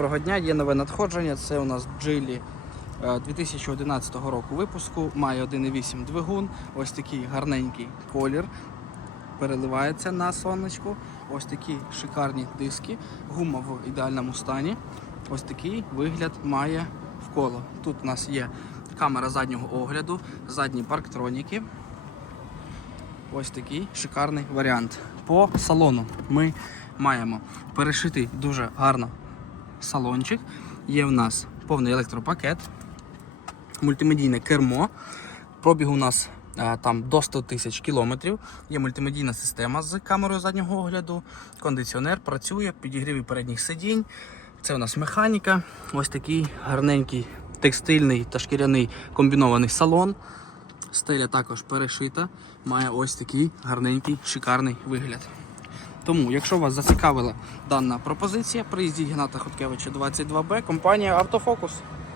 Доброго дня, є нове надходження. Це у нас Джилі е, 2011 року випуску. Має 1,8 двигун. Ось такий гарненький колір. Переливається на сонечку. Ось такі шикарні диски. Гума в ідеальному стані. Ось такий вигляд має вколо. Тут у нас є камера заднього огляду, задні парктроніки. Ось такий шикарний варіант. По салону ми маємо перешитий дуже гарно салончик. Є в нас повний електропакет, мультимедійне кермо. Пробіг у нас е, там до 100 тисяч кілометрів. Є мультимедійна система з камерою заднього огляду. Кондиціонер працює, підігріві передніх сидінь. Це у нас механіка. Ось такий гарненький текстильний та шкіряний комбінований салон. Стеля також перешита, має ось такий гарненький, шикарний вигляд. Тому, якщо вас зацікавила дана пропозиція, приїздіть Гната Хоткевича 22Б, компанія Автофокус.